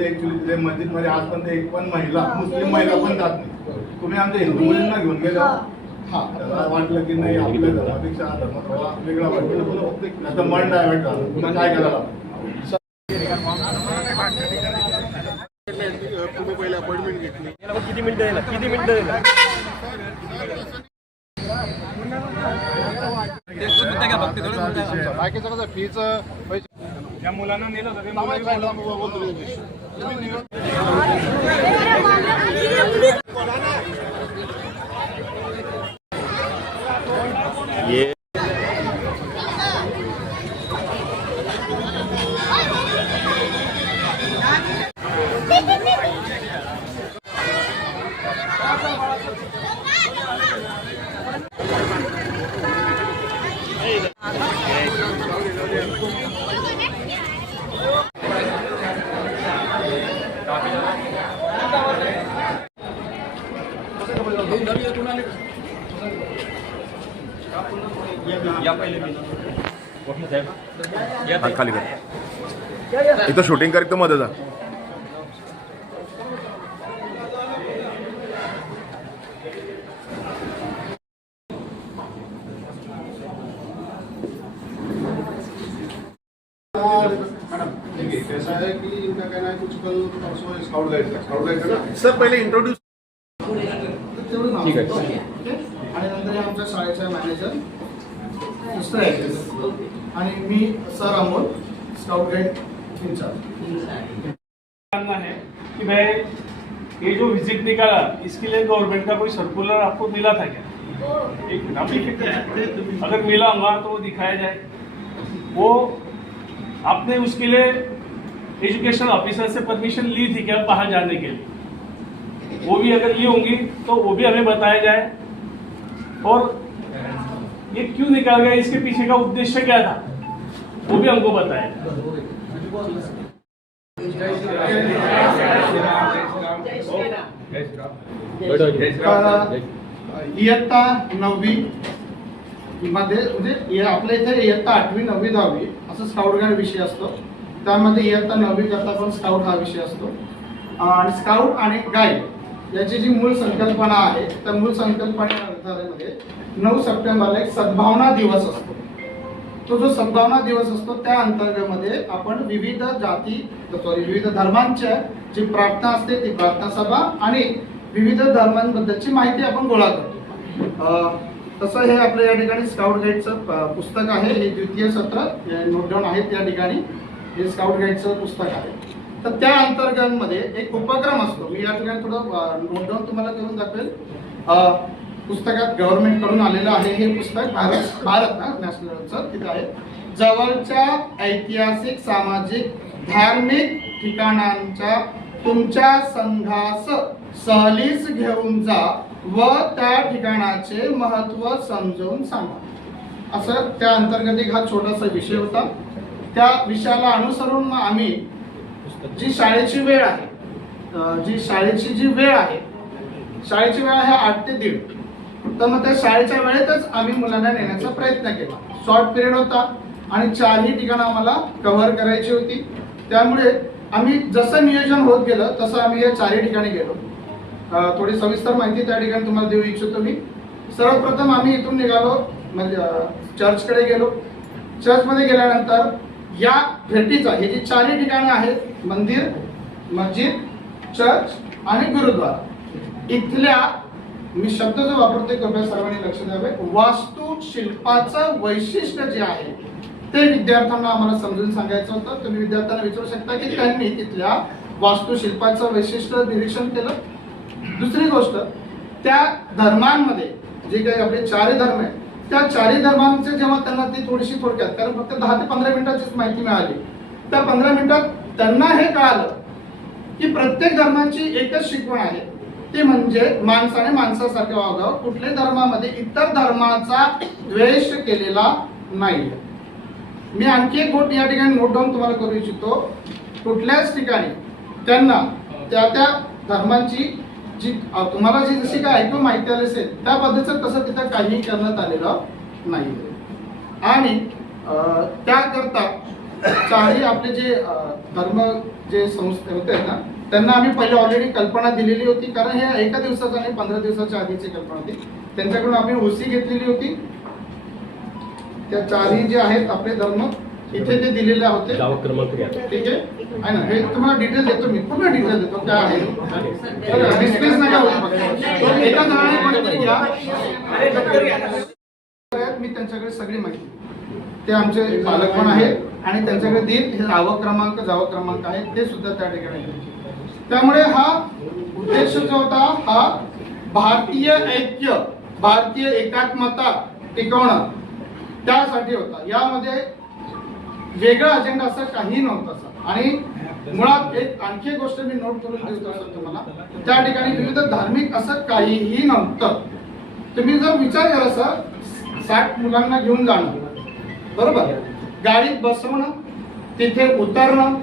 मुली ऍक्च्युली तिथे मस्जिदमध्ये आजपर्यंत एक पण महिला मुस्लिम महिला पण जात नाही तुम्ही आमच्या हिंदू मुलींना घेऊन गेलो हा त्याला वाटलं की नाही आपल्या धर्मापेक्षा हा धर्म थोडा वेगळा वाटतो तुला फक्त आता मन डायवर्ट झालं पुन्हा काय करायला तुम्ही पहिले अपॉइंटमेंट घेतली किती मिनिटं किती मिनिटं फीच पैसे मुलांना नेलं होतं ते लावायचं आहे, लावा, बोलतो मी. तुम्ही निघा. या पहिले मी वकील साहेब या हात खाली कर. इथं शूटिंग करीत मध्ये जा मैडम देखिए कैसा अमोल जानना है कि भाई ये जो विज़िट निकाला, इसके लिए गवर्नमेंट का कोई सर्कुलर आपको मिला था क्या? एक अगर मिला होगा तो वो दिखाया जाए। वो आपने उसके लिए एजुकेशन ऑफिसर से परमिशन ली थी क्या बाहर जाने के लिए? वो भी अगर ली होंगी तो वो भी हमें बताया जाए। और ये क्यों निकाल गया? इसके पीछे का उद्देश्य क्या था? वो भी हमको बताए। इयत्ता नववी मध्ये म्हणजे आपल्या इथे इयत्ता आठवी नववी दहावी असं स्काउट गाईड विषय असतो. त्यामध्ये इयत्ता नववी करता पण स्काउट हा विषय असतो. आणि स्काउट आणि गाईड याची जी मूळ संकल्पना आहे त्या मूळ संकल्पनेमध्ये नऊ सप्टेंबरला एक सद्भावना दिवस असतो. तो जो सद्भावना दिवस असतो त्या अंतर्गतमध्ये आपण विविध जाती सॉरी विविध धर्मांच्या जी प्रार्थना असते ती प्रार्थना सभा आणि विविध धर्मांबद्दलची माहिती आपण गोळा करतो. तसं हे आपलं या ठिकाणी स्काउट गाईडचं पुस्तक आहे. हे द्वितीय सत्र नोटडाऊन आहेत या ठिकाणी. हे स्काउट गाईडचं पुस्तक आहे. तर त्या अंतर्गतमध्ये एक उपक्रम असतो. मी या ठिकाणी थोडं नोटडाऊन तुम्हाला करून दाखवेल. पुस्तकात गव्हर्नमेंटकडून आलेलं आहे हे पुस्तक भारत भारत नॅशनलचं तिथं आहे. जवळच्या ऐतिहासिक सामाजिक धार्मिक ठिकाणांच्या तुमच्या संघास सहलीस घेऊन जा व त्या ठिकाणाचे महत्त्व समजावून सांगा. असं त्या अंतर्गत एक हा छोटासा विषय होता. त्या विषयाला अनुसरून मग आम्ही जी शाळेची वेळ आहे जी शाळेची जी वेळ आहे शाळेची वेळ आहे आठ ते दीड. तर मग त्या शाळेच्या वेळेतच आम्ही मुलांना नेण्याचा प्रयत्न केला. शॉर्ट पिरियड होता आणि चारही ठिकाणं आम्हाला कव्हर करायची होती. त्यामुळे आम्ही जसं नियोजन होत गेलं तसं आम्ही या चारही ठिकाणी गेलो. थोडी सविस्तर माहिती त्या ठिकाणी तुम्हाला देऊ इच्छितो मी. सर्वप्रथम आम्ही इथून निघालो म्हणजे चर्चकडे गेलो. चर्चमध्ये गेल्यानंतर या भेटीचा हे जे चारही ठिकाणं आहेत मंदिर मस्जिद चर्च आणि गुरुद्वारा इथल्या मी शब्द जो वापरतोय कृपया सर्वांनी लक्ष द्यावे. वास्तुशिल्पाचं वैशिष्ट्य जे आहे ते विद्यार्थ्यांना आम्हाला समजून सांगायचं होतं. तुम्ही विद्यार्थ्यांना विचारू शकता की त्यांनी तिथल्या वास्तुशिल्पाचं वैशिष्ट्य निरीक्षण केलं. दुसरी गोष्ट त्या धर्मांमध्ये जे काही आपले चारही धर्म आहेत त्या चारही धर्मांचे जेव्हा त्यांना ती थोडीशी थोडक्यात कारण फक्त दहा ते पंधरा मिनिटाचीच माहिती मिळाली. त्या पंधरा मिनिटात त्यांना हे कळालं की प्रत्येक धर्माची एकच शिकवण आहे. ती म्हणजे माणसाने माणसासारखे वागावं. कुठल्याही धर्मामध्ये इतर धर्माचा द्वेष केलेला नाही मी आणखी एक गोष्ट या ठिकाणी नोट डाऊन तुम्हाला करू इच्छितो. कुठल्याच ठिकाणी त्यांना त्या त्या धर्मांची जी तुम्हाला जी जशी काय ऐकून माहिती आली असेल त्या पद्धतीचं तसं तिथं काही करण्यात आलेलं नाही आणि त्याकरता चारही आपले जे धर्म जे संस्थे होते ना त्यांना आम्ही पहिले ऑलरेडी कल्पना दिलेली होती कारण हे एका दिवसाचा नाही पंधरा दिवसाच्या आधीची कल्पना होती. त्यांच्याकडून आम्ही ओसी घेतलेली होती. त्या चारही जे आहेत आपले धर्म इथे ते दिलेले होते. क्रमांक ठीक आहे? ना? हे तुम्हाला डिटेल देतो मी. पूर्ण डिटेल देतो. काय आहे? एका जणाने कोणीतरी घ्या मी त्यांच्याकडे सगळी माहिती. ते आमचे पालक पण आहेत आणि त्यांच्याकडे देईल हे आवक क्रमांक जावक क्रमांक आहे. ते सुद्धा त्या ठिकाणी. त्यामुळे हा उद्देश जो होता हा भारतीय ऐक्य भारतीय एकात्मता टिकवणं त्यासाठी होता. यामध्ये वेगळा अजेंडा असं काही नव्हतं सर आणि मुळात एक आणखी गोष्ट मी नोट करून देतो सर तुम्हाला. त्या ठिकाणी विविध धार्मिक असं काहीही नव्हतं. तुम्ही जर विचार केला सर साठ मुलांना घेऊन जाणं बरोबर? गाडीत बसवणं तिथे उतरणं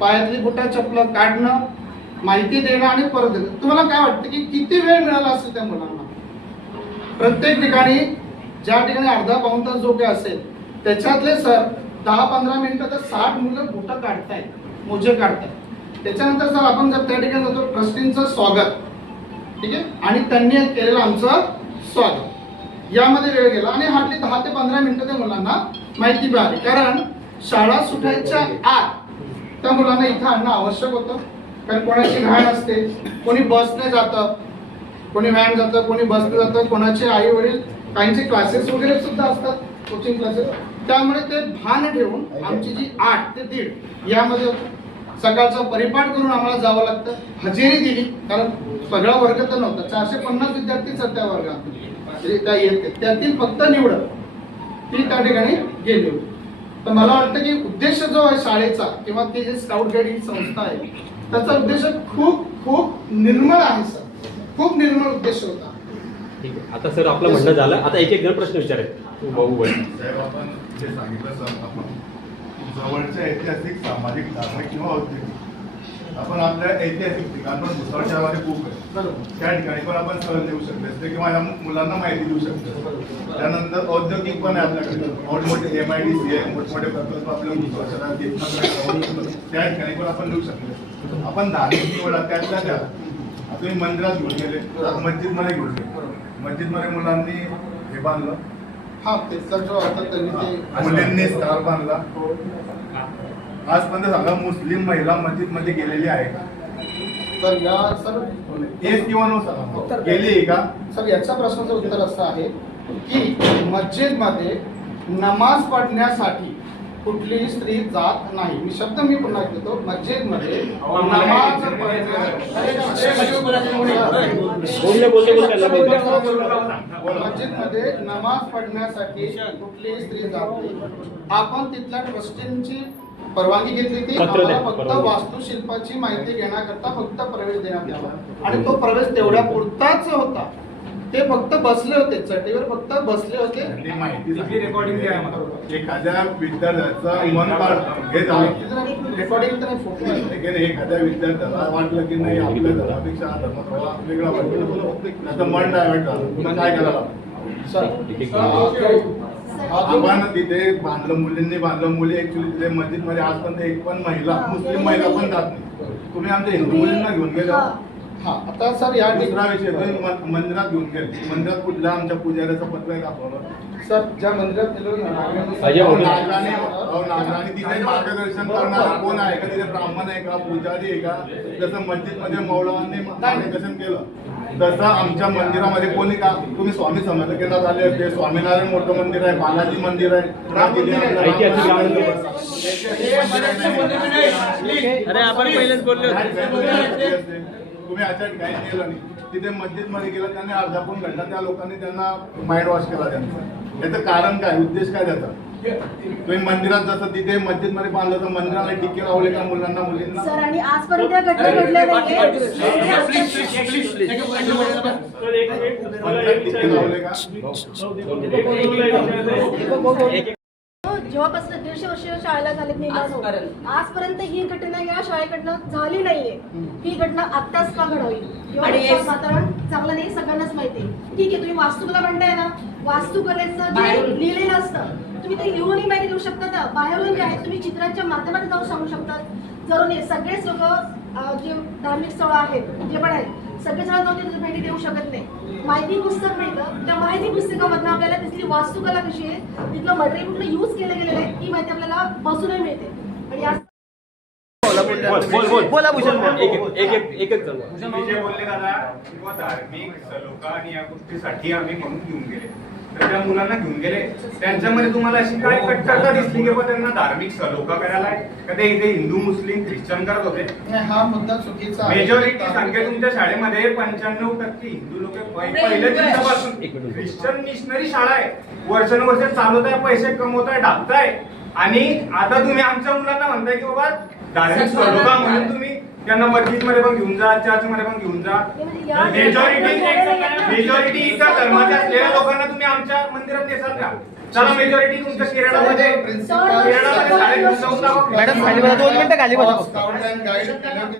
पायातली बुटा चपलं काढणं माहिती देणं आणि परत देणं. तुम्हाला काय वाटतं की किती वेळ मिळाला असेल त्या मुलांना? प्रत्येक ठिकाणी ज्या ठिकाणी अर्धा पाऊण तास जो काही असेल त्याच्यातले सर दहा पंधरा मिनिटं तर साठ मुलं बुटं काढतायत मोजे काढतायत. त्याच्यानंतर सर आपण जर त्या ठिकाणी जातो ट्रस्टींचं स्वागत. ठीक आहे? आणि त्यांनी केलेलं आमचं स्वागत. यामध्ये वेळ गेला आणि हार्डली दहा ते पंधरा मिनिटं त्या मुलांना माहिती मिळाली. कारण शाळा सुटायच्या आत त्या मुलांना इथं आणणं आवश्यक होतं. कारण कोणाची घाण असते कोणी बसने जातं कोणी व्हॅन जातं कोणी बसने जातं कोणाचे आई वडील काहींचे क्लासेस वगैरे सुद्धा असतात कोचिंग क्लासेस त्यामुळे ते भान ठेवून आमची जी आठ ते दीड यामध्ये सकाळचा परिपाठ करून आम्हाला जावं लागतं. हजेरी दिली कारण सगळा वर्ग तर नव्हता. चारशे पन्नास विद्यार्थीच त्या वर्गात म्हणजे त्या येते त्यातील फक्त निवड ती त्या ठिकाणी गेली होती. तर मला वाटतं की उद्देश जो आहे शाळेचा किंवा ती जे स्काउट गाईड ही संस्था आहे त्याचा उद्देश खूप खूप निर्मळ आहे सर. खूप निर्मळ उद्देश होता. ठीक आहे. आता सर आपलं म्हणणं झालं. आता एक एक जण प्रश्न विचारायचे भाऊ बहीण साहेब आपण जे सांगितलं सर आपण जवळच्या ऐतिहासिक सामाजिक धार्मिक किंवा औद्योगिक आपण आपल्या ऐतिहासिक ठिकाण पण भुसावळ शहरामध्ये खूप आहे. बरोबर. त्या ठिकाणी पण आपण सहल देऊ शकतो. जसं किंवा या मुलांना माहिती देऊ शकतो. त्यानंतर औद्योगिक पण आहे आपल्याकडे. मोठमोठे एम आय डी सी आहे मोठमोठे प्रकल्प आपल्या भुसावळ शहरात त्या ठिकाणी पण आपण देऊ शकतो. आपण धार्मिक निवडा त्यातल्या त्या तुम्ही मंदिरात घेऊन गेले. मस्जिदमध्ये घेऊन गेले. मस्जिदमध्ये मुलांनी हे बांधलं. हा त्याचा जो आता त्यांनी ते मुलींनी स्कार बांधला. आजपर्यंत सांगा मुस्लिम महिला मस्जिदमध्ये गेलेली आहे का? तर या सर एक किंवा नो सांगा. गेली आहे का? सर याच्या प्रश्नाचं उत्तर असं आहे की मस्जिदमध्ये नमाज पढण्यासाठी कुठलीही स्त्री जात नाही मी शब्द मी पुन्हा घेतो मस्जिदमध्ये नमाज मस्जिदमध्ये नमाज पढण्यासाठी कुठलीही स्त्री जात नाही आपण तिथल्या ट्रस्टींची परवानगी घेतली ती आम्हाला फक्त. वास्तुशिल्पाची माहिती घेण्याकरता फक्त प्रवेश देण्यात यावा आणि तो प्रवेश तेवढ्या पुरताच होता ते फक्त बसले होते चटीवर फक्त बसले होते. माहिती रेकॉर्डिंग एखाद्या विद्यार्थ्याचं मन हे झालं. रेकॉर्डिंग तर फोटो एखाद्या विद्यार्थ्याला वाटलं की नाही आपल्या धर्मापेक्षा हा धर्म थोडा वेगळा वाटतो. त्याचं मन डायवर्ट झालं. काय करायला हा. आपण तिथे बांधलं मुलींनी बांधलं. मुली ऍक्च्युली तिथे मस्जिदमध्ये आजपर्यंत एक पण महिला मुस्लिम महिला पण जात नाही. तुम्ही आमच्या हिंदू मुलींना घेऊन गेला. हा आता सर या दुसरा ठिकाणी विषय तुम्ही म- मंदिरात घेऊन गेले मंदिरात कुठल्या आमच्या पुजाऱ्याचं पत्र आहे दाखवलं सर ज्या मंदिरात गेलो. नागराने तिथे मार्गदर्शन करणारा कोण आहे का तिथे ब्राह्मण आहे का पुजारी आहे का जसं मस्जिदमध्ये मौलांनी मार्गदर्शन केलं तसं आमच्या मंदिरामध्ये कोणी का तुम्ही स्वामी समर्थ केंद्रात आले असते स्वामीनारायण मोठं मंदिर आहे बालाजी मंदिर आहे. अरे आपण पहिलेच बोलले होते तुम्ही अशा ठिकाणी गेलं नाही तिथे मस्जिदमध्ये गेलं त्यांनी अर्धा पण घडला त्या लोकांनी त्यांना माइंड वॉश केला त्यांचा. याचं कारण काय उद्देश काय त्याचा? तुम्ही मंदिरात जसं तिथे मस्जिदमध्ये बांधलं तर मंदिराला टिके लावले का मुलांना मुलींना? सर आणि आजपर्यंत या घटना घडल्या नाहीये. टिके लावले का? जेव्हापासून दीडशे वर्ष शाळेला होऊन. आजपर्यंत. ही घटना या शाळेकडनं झाली नाहीये. ही घटना आत्ताच का घडावी किंवा आणि देशात एक- वातावरण चांगलं नाही सगळ्यांनाच माहिती. ठीक आहे तुम्ही वास्तुकला म्हणताय ना? वास्तुकलेचं. लिहिलेलं असतं तुम्ही ते लिहूनही माहिती देऊ शकता ना? बाहेरून जे आहे तुम्ही चित्रांच्या माध्यमातून जाऊन सांगू शकतात जरूर सगळेच लोक जे धार्मिक स्थळं आहेत जे पण आहेत सगळे जण जाऊन भेटी देऊ शकत नाही. माहिती पुस्तक मिळतं त्या माहिती पुस्तकामधनं आपल्याला तिथली वास्तुकला कशी आहे तिथलं मटेरियल कुठलं यूज केलं गेलेलं आहे ही माहिती आपल्याला बसूनही मिळते. आणि या बोल बोल. बोल एक एक एक एक एक एक जण तुम्ही जे बोलले दादा किंवा धार्मिक सलोखा आणि या गोष्टीसाठी आम्ही म्हणून घेऊन गेले. तर त्या मुलांना घेऊन गेले. त्यांच्यामध्ये तुम्हाला अशी काय कट्टरता दिसली की बा त्यांना धार्मिक सलोखा करायला आहे? का ते इथे हिंदू मुस्लिम ख्रिश्चन करत होते? हा मुद्दा चुकीचा आहे. मेजॉरिटी संख्या तुमच्या शाळेमध्ये पंच्याण्णव टक्के हिंदू लोक पहिल्या दिवसापासून. ख्रिश्चन मिशनरी शाळा आहे. वर्षानुवर्ष चालवत आहे पैसे कमवताय टाकताय आणि आता तुम्ही आमच्या मुलांना म्हणताय की बाबा धार्मिक सलोखा म्हणून तुम्ही त्यांना मस्जिदमध्ये पण घेऊन जा चर्च मध्ये पण घेऊन जा म्हणजे मेजॉरिटी मेजॉरिटी इतर धर्माच्या असलेल्या लोकांना तुम्ही आमच्या मंदिरात नेसाल का चला मेजॉरिटी तुमच्या केरळामध्ये. मॅडम खाली बघा, दोन मिनिटं खाली बघा. स्काउट अँड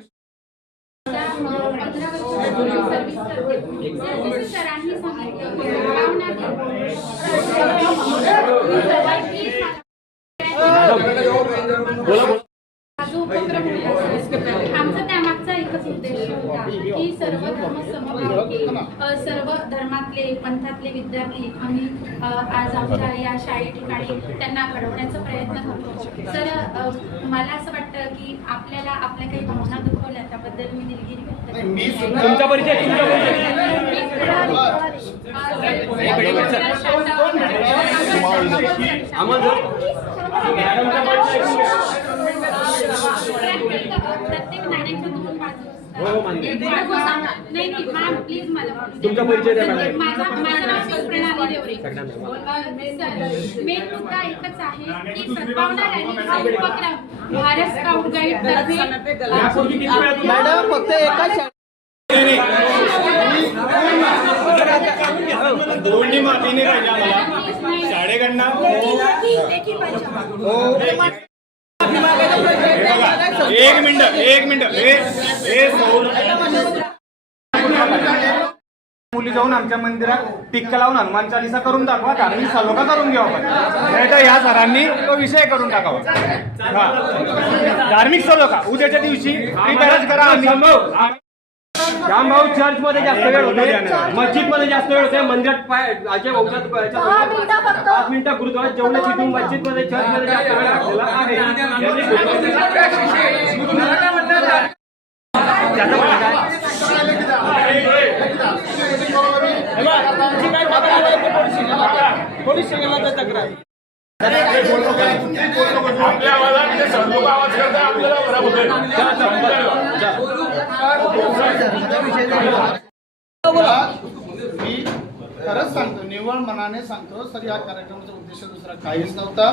की सर्व धर्म समभावी अ, सर्व धर्मातले पंथातले विद्यार्थी आम्ही आज आमच्या या शाळे ठिकाणी त्यांना घडवण्याचा प्रयत्न करतो. तर अ, मला असं वाटतं की आपल्याला आपल्या काही भावना दुखवल्या त्याबद्दल मी दिलगिरी व्यक्त करते. मी सुद्धा- तुमचा परिचय तुमचा परिचय आम्हाला प्रत्येक नाण्याच्या दोन बाजू हो, हो, मान्य. नाही मॅम प्लीज मला. तुमचा परिचय द्या, मॅडम. माझा माझं नाव शिवप्रणाली देवरे सगळ्यांना. मेन मुद्दा एकच आहे की सद्भावना रॅली हा उपक्रम भारत स्काउट गाईड तर्फे यापूर्वी किती वेळा तुम्ही- मॅडम फक्त एका दोन्ही माती नाही पाहिजे आम्हाला शाळेकडनं पाहिजे एक मिनिट एक मिनिट मुली जाऊन आमच्या मंदिरात टिक्का लावून हनुमान चालिसा करून दाखवा धार्मिक सलोखा करून घ्या आपण नाही तर या सरांनी तो विषय करून टाकावा. हा. धार्मिक सलोखा. उद्याच्या दिवशी प्रिपेअरच करा आम्ही श्याम भाऊ चर्च मध्ये जास्त वेळ होते मस्जिदमध्ये जास्त वेळ होते मंदिरात वंशात. पाच मिनिटं गुरुद्वारात जेवढे तिथून मस्जिदमध्ये चर्च मध्ये जास्त वेळ लागलेला आहे? आपल्या आवाजात आपल्याला मी खरंच सांगतो निव्वळ मनाने सांगतो सर या कार्यक्रमाचा उद्देश दुसरा काहीच नव्हता.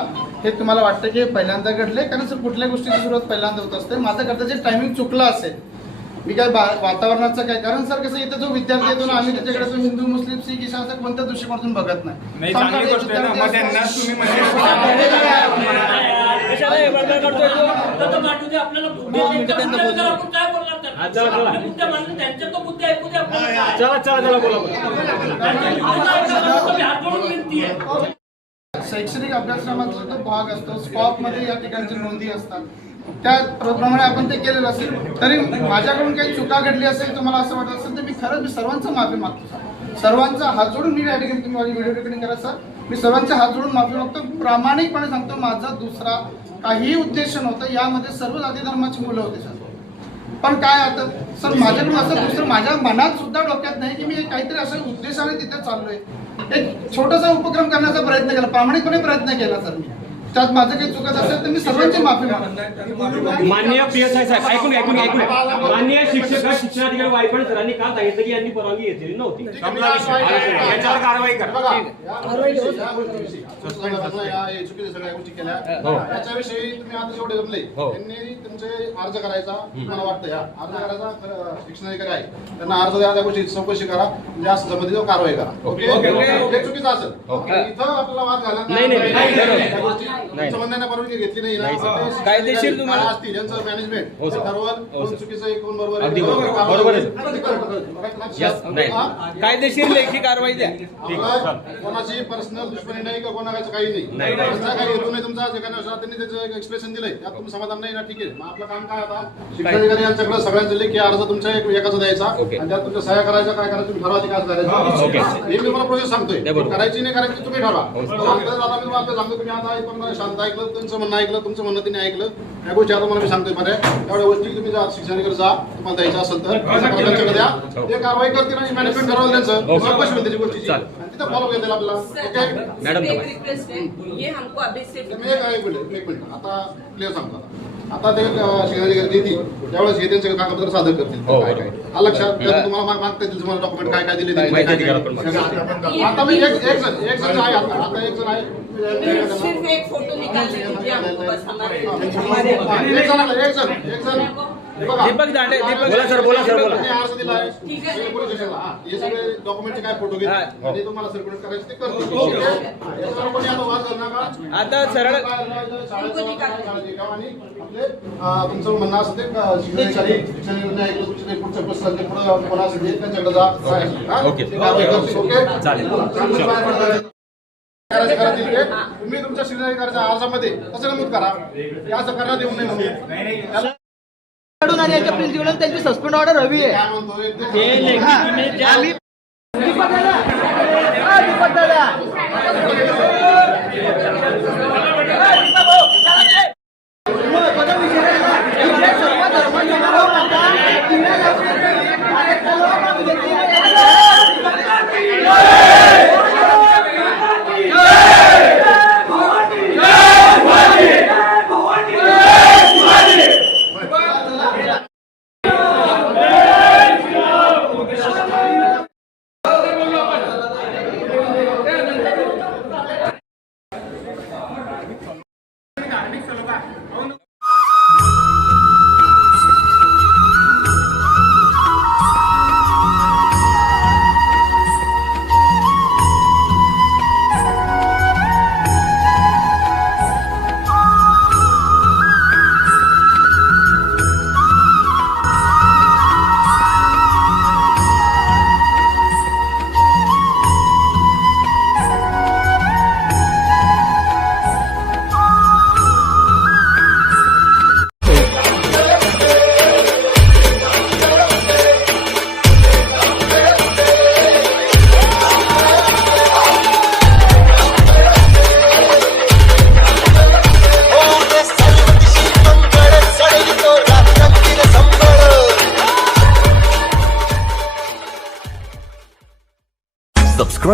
हे तुम्हाला वाटतं की पहिल्यांदा घडले कारण सर कुठल्या गोष्टीची सुरुवात पहिल्यांदा होत असते? माझं करताचे टायमिंग चुकलं असेल मी काय वातावरणाचं काय कारण सर कसं इथं जो विद्यार्थी येतो ना आम्ही त्याच्याकडे हिंदू मुस्लिम सिख ईशा असं कोणत्या दृष्टिकोनातून बघत नाही. नाही चला चला. चला बोला बोला. शैक्षणिक अभ्यासक्रमाचा जो भाग असतो स्कॉपमध्ये या ठिकाणची नोंदी असतात. त्या प्रमाणे आपण ते केलेलं असेल तरी माझ्याकडून काही चुका घडली असेल तुम्हाला असं वाटत असेल तर मी खरंच मी सर्वांचं माफी मागतो सर. सर्वांचा हात जोडून मी या ठिकाणी तुम्ही माझी व्हिडिओ रेकॉर्डिंग करा सर. मी सर्वांच्या हात जोडून माफी मागतो. प्रामाणिकपणे सांगतो माझा दुसरा काहीही उद्देश नव्हता. यामध्ये सर्व जाती धर्माची मुलं होती सर. पण काय आता? सर माझ्याकडून असं दुसरं माझ्या मनात सुद्धा डोक्यात नाही की मी काहीतरी असं उद्देशाने तिथे चाललोय. एक छोटासा उपक्रम करण्याचा प्रयत्न केला. प्रामाणिकपणे प्रयत्न केला सर मी. त्यात माझं काही चुकत असेल तर मी सर्वांची माफी मागतो माननीय पी एस आय साहेब ऐकून घ्या, ऐकून घ्या, ऐकून घ्या. माननीय शिक्षक शिक्षणाधिकारी वायफळ सरांनी काल सांगितलं की यांनी परवानगी घेतलेली नव्हती. संपला विषय. याच्यावर कारवाई करा. बघा, या गोष्टी- या गोष्टी- या हे चुकीच्या सगळ्या गोष्टी केल्या. हो. याच्याविषयी तुम्ही आता जेवढे जमले हो. त्यांनी तुमचे अर्ज करायचा मला वाटतं या. अर्ज करायचा खरं शिक्षणाधिकारी आहे. त्यांना अर्ज द्या त्या गोष्टी चौकशी करा. म्हणजे असं संबंधित कारवाई करा. ओके. Okay, okay. हे चुकीचं असेल. इथं आपल्याला वाद घाला नाही, नाही, नाही, नाही, नाही. त्या गोष्टी म्हणण्याने परवानगी घेतली नाही ना. नाही, सर. ते शिक्षण कायदेशीर तुम्हाला- असतील यांचं मॅनेजमेंट हो, सर. ठरवल हो, कोण सर. चुकीचं आहे कोण बरोबर अगदी आहे. सर. नाही. हा? कायदेशीर लेखी कारवाई द्या. आपलं कोणाची पर्सनल दुश्मनी नाही का कोणाचं काही नाही? नाही, नाही. त्यांचा काही हेतू नाही तुमचा. जे काही नसला त्यांनी त्याचं एक्सप्रेशन दिलंय. त्यात तुम्ही समाधान नाही ना? ठीक आहे. मग आपलं काम काय आता? शिक्षणाधिकारी यांच्याकडे सगळ्यांचे लेखी अर्ज तुमच्या एक एकाचा द्यायचा. ओके. आणि त्यात तुमच्या सह्या करायच्या काय करायचं? तुम्ही ठरवा ते काय करायचं ओके. हे मी तुम्हाला प्रोसेस सांगतोय. बरोबर. करायची नाही करायची तुम्ही ठरवा. हो, सर. आता मी तुम्हाला सांगतो. तुम्ही आता एक पंधरा शांत ऐकलं तुमचं म्हणणं ऐकलं तुमचं म्हणणं त्यांनी ऐकलं. या गोष्टी आता मला मी सांगतोय बऱ्या एवढ्या गोष्टी तुम्ही जा शिक्षणाकडे जा तुम्हाला द्यायचं असेल तर. त्यांच्याकडे द्या. ते कारवाई करतील आणि मॅनेजमेंट ठरवलं त्यांचं. चौकशी होईल त्याची गोष्टीची. आणि तिथं फॉलो घेतील आपल्याला. ओके मॅडम, एक नमस्ते. रिक्वेस्ट है ये हमको अभी से मी एक एक मिनिट एक मिनिट. आता क्लिअर सांगतो आता. ते शिक्षणाधिकारी देतील त्यावेळेस हे त्यांचे कागदपत्र सादर करतील. हो, काय बरोबर. काय हा लक्षात त्यात तुम्हाला माग- मागता येतील तुम्हाला डॉक्युमेंट काय काय दिले ते, काय- काय- आता मी एक एक जण एक जण आहे आता. आता एक जण आहे. सिर्फ एक फोटो निकालने बस हमारे हा, एक जण आलं, एक जण एक जण. बघा. दीपक दांडे, दीपक- बोला सर, बोला सर, बोला. अर्ज. पोलीस स्टेशनला. हा, हे सगळे डॉक्युमेंटचे काय फोटो घेतील हा. आणि तुम्हाला सर्क्युलेट करायचे ते करतील ठीक आहे? याच्यावर कोणी आता वाद नका. आता सरळ- शाळेत आणि आपले अं, तुमचं म्हणणं असं ते अं, शिक्षणाधिकारी शिक्षणाधिकारी ऐकलं तुमचे ते पुढच्या प्रश्न ते पुढं कोणा असेल ते त्यांच्याकडे जा. काय असेल, हा? ओके. ते कारवाई करतील, ओके? चालेल. चांगलं बाहेर पडतात. करायचं करा तिथे. तुम्ही तुमच्या शिक्षणाधिकाऱ्याच्या अर्जामध्ये कसं नमूद करा. की असं करण्यात येऊ नये म्हणून. काढून आणि याच्या प्रिन्सिपल त्यांची सस्पेंड ऑर्डर हवी आहे. दीपक दादा. हा, दीपक दादा. महत्त्वाचा विषय आहे. इथे सर्व धर्मसमारोह म्हणतात, तिने लवकर-